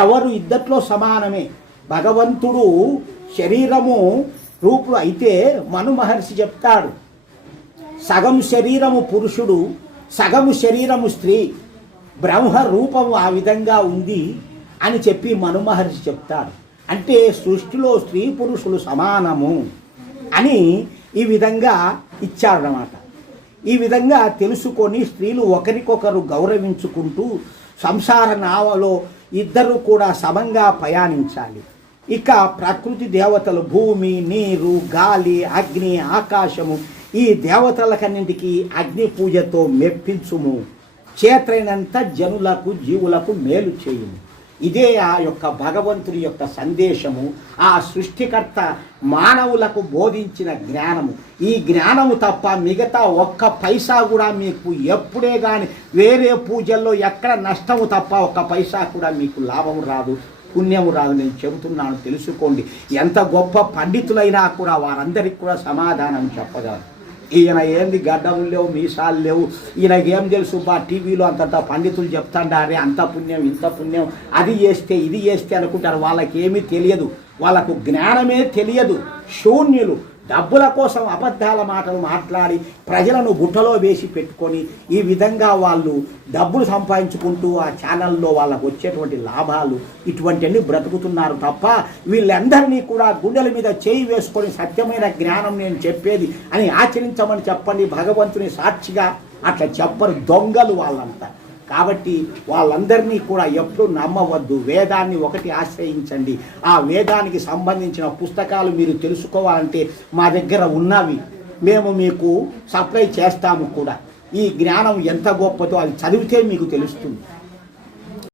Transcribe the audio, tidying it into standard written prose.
ఎవరు ఇద్దట్లో సమానమే. భగవంతుడు శరీరము రూపుడు అయితే మను మహర్షి చెప్తాడు, సగం శరీరము పురుషుడు, సగము శరీరము స్త్రీ, బ్రహ్మ రూపము ఆ విధంగా ఉంది అని చెప్పి మను మహర్షి చెప్తాడు. అంటే సృష్టిలో స్త్రీ పురుషులు సమానము అని ఈ విధంగా ఇచ్చారన్నమాట. ఈ విధంగా తెలుసుకొని స్త్రీలు ఒకరికొకరు గౌరవించుకుంటూ సంసార నావలో ఇద్దరు కూడా సమంగా ప్రయాణించాలి. ఇక ప్రకృతి దేవతలు భూమి, నీరు, గాలి, అగ్ని, ఆకాశము ఈ దేవతలకన్నింటికి అగ్ని పూజతో మెప్పించుము, చేతైనంత జనులకు జీవులకు మేలు చేయుము. ఇదే ఆ యొక్క భగవంతుడి యొక్క సందేశము, ఆ సృష్టికర్త మానవులకు బోధించిన జ్ఞానము. ఈ జ్ఞానము తప్ప మిగతా ఒక్క పైసా కూడా మీకు ఎప్పుడే కానీ వేరే పూజల్లో ఎక్కడ నష్టము తప్ప ఒక్క పైసా కూడా మీకు లాభము రాదు, పుణ్యము రాదు. నేను చెబుతున్నాను, తెలుసుకోండి. ఎంత గొప్ప పండితులైనా కూడా వారందరికీ కూడా సమాధానం చెప్పగలరు. ఈయన ఏంది గడ్డములు లేవు, మీసాలు లేవు, ఈయనకేం తెలుసు బా, టీవీలో అంతంత పండితులు చెప్తాండారే అంత పుణ్యం ఇంత పుణ్యం, అది చేస్తే ఇది చేస్తే అనుకుంటారు. వాళ్ళకి ఏమీ తెలియదు, వాళ్ళకు జ్ఞానమే తెలియదు. శూన్యులు డబ్బుల కోసం అబద్ధాల మాటలు మాట్లాడి ప్రజలను గుట్టలో వేసి పెట్టుకొని ఈ విధంగా వాళ్ళు డబ్బులు సంపాదించుకుంటూ ఆ ఛానల్లో వాళ్ళకు వచ్చేటువంటి లాభాలు ఇటువంటివన్నీ బ్రతుకుతున్నారు తప్ప వీళ్ళందరినీ కూడా గుండెల మీద చేయి వేసుకొని సత్యమైన జ్ఞానం నేను చెప్పేది అని ఆచరించమని చెప్పండి. భగవంతుని సాక్షిగా అట్లా చెప్పరు, దొంగలు వాళ్ళంతా. కాబట్టి వాళ్ళందరినీ కూడా ఎప్పుడు నమ్మవద్దు. వేదాన్ని ఒకటి ఆశ్రయించండి. ఆ వేదానికి సంబంధించిన పుస్తకాలు మీరు తెలుసుకోవాలంటే మా దగ్గర ఉన్నవి మేము మీకు సప్లై చేస్తాము కూడా. ఈ జ్ఞానం ఎంత గొప్పదో అది చదివితే మీకు తెలుస్తుంది.